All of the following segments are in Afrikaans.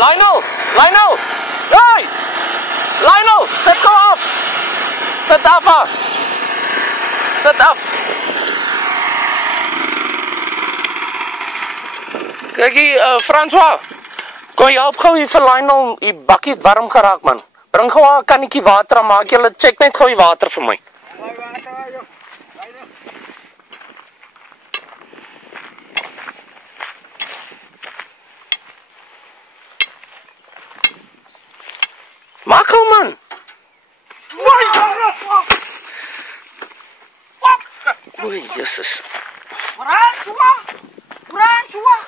Lionel! Lionel! Hey! Lionel! Sit gou af! Sit af af! Sit af! Kijk hier, François! Kon jy help gou hier vir Lionel die bakkie warm geraak, man? Bring gou 'n kannetjie water en maak julle check net gou die water vir my. Maak gou, man! Oei, Jesus. François! François!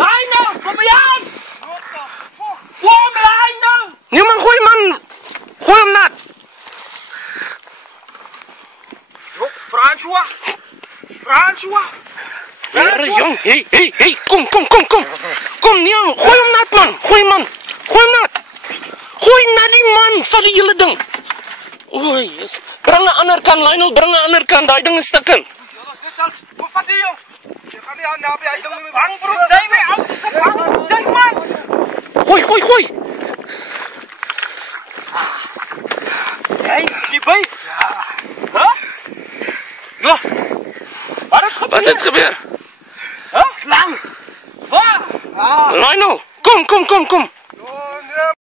Lionel, kom hier aan! What the fuck? Kom, Lionel! Nee, man, gooi, man! Gooi hom nat! François! François! Here, jong, hey, kom! Kom, nee, gooi hom nat, man! Gooi hom nat! Gooi nat die man, vat die hele ding! Oei, Jesus. Bring 'n ander kant, Lionel, bring 'n ander kant, daai ding is stukken. Dit sal, wat vat jy, jong? Jy gaan nie aan naby hy ding nie. Bangbroek, jy my ou, dis 'n bangbroek, jy man! Gooi! Hey, die by? Ja. Ja. Wat het gebeur? Slang! Waar? Lionel, kom!